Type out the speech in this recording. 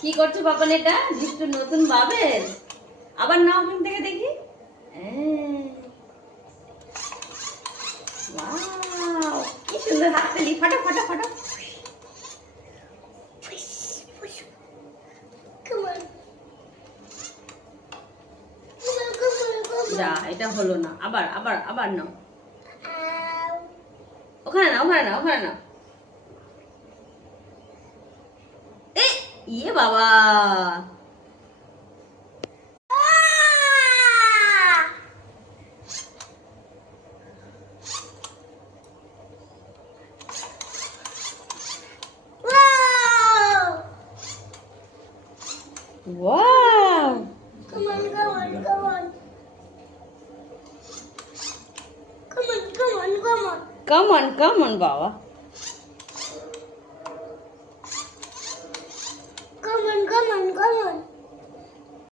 কি করছো পাপান? এটা একটু নতুন বাবেল। আবার নাও ওখান থেকে দেখি। ওয়াও, কি সুন্দর হাততালি। ফাটো ফাটো ফাটো। যা, এটা হলো না। আবার আবার আবার নাও। ওখানে নাও, ওখানে নাও, ওখানে নাও। ইয়ে বাবা, wow, Come on, come on, come on. Come on, come on, come on. come on, come on, বাবা।